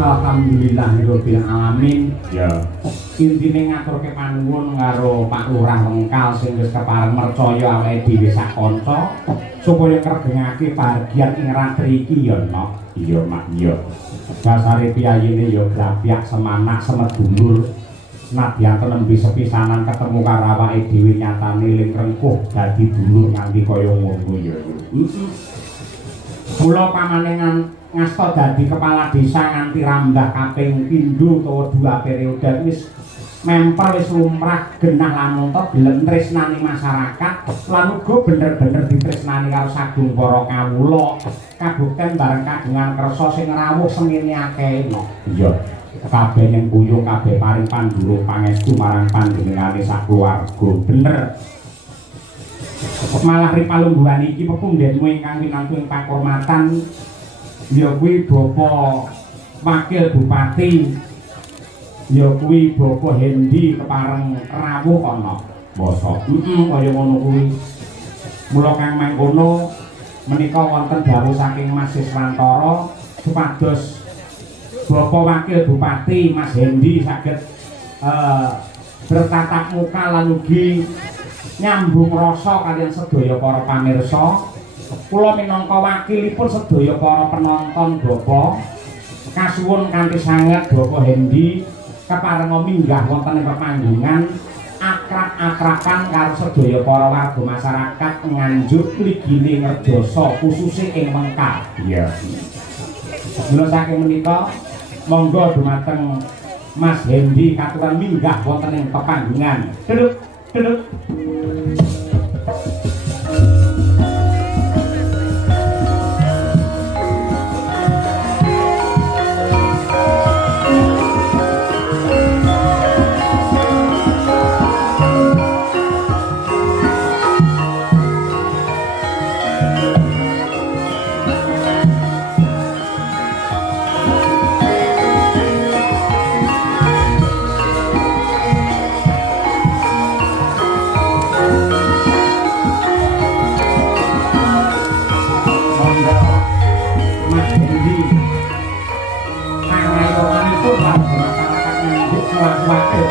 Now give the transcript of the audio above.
Alhamdulillahirabbil alamin. Ya. Intine ngaturke panuwun karo Pak Lurah Wengkal sing wis kepareng mercaya awake dhewe sak kanca supaya kregengake bahagian ing ratri iki ya, Nok. Iya, Mak, iya. Dasare piyayine ya grapyak semanak semedulur. Nadyan nembe sepisanan ketemu karo awake dhewe nyatane ling rengkuh dadi dulur nganti kaya ngono ya. Mula pamanengan ngasta dadi kepala desa nganti rambah kaping pindho utawa 2 periode wis mempel wis lumrah genah lamun to gelem tresnani masyarakat lan uga bener-bener ditresnani karo sagung para kawula kabukten bareng kagungan kersa sing rawuh semene akeh. Iya. Kabeh ning buyung kabeh paring pandhurung pangestu marang panjenengane sakeluarga. Bener. Malah ripalungguhan iki pepundhenmu ingkang winangku ing pakurmatan ya kuwi Bapak Wakil Bupati, ya kuwi Bapak Hendi kepareng rawuh ana. Basa. Kaya ngono kuwi. Mula kang mangkono menika wonten dawuh saking Mas Siswantara supados Bapak Wakil Bupati Mas Hendi saged bertatap muka lan ugi nyambung rasa kaliyan sedaya para pamirsa. Kula minangka wakilipun sedaya para penonton Bapak kasuwun kanthi sanget Bapak Hendi keparenga minggah wonten ing pepanggungan akrab-akraban karo sedaya para warga masyarakat Nganjuk mligine Ngerjoso khususe ing Mengkal. Iya. Mula saking menika monggo dumateng Mas Hendi katuran minggah wonten ing pepanggungan. Duduk. Wakil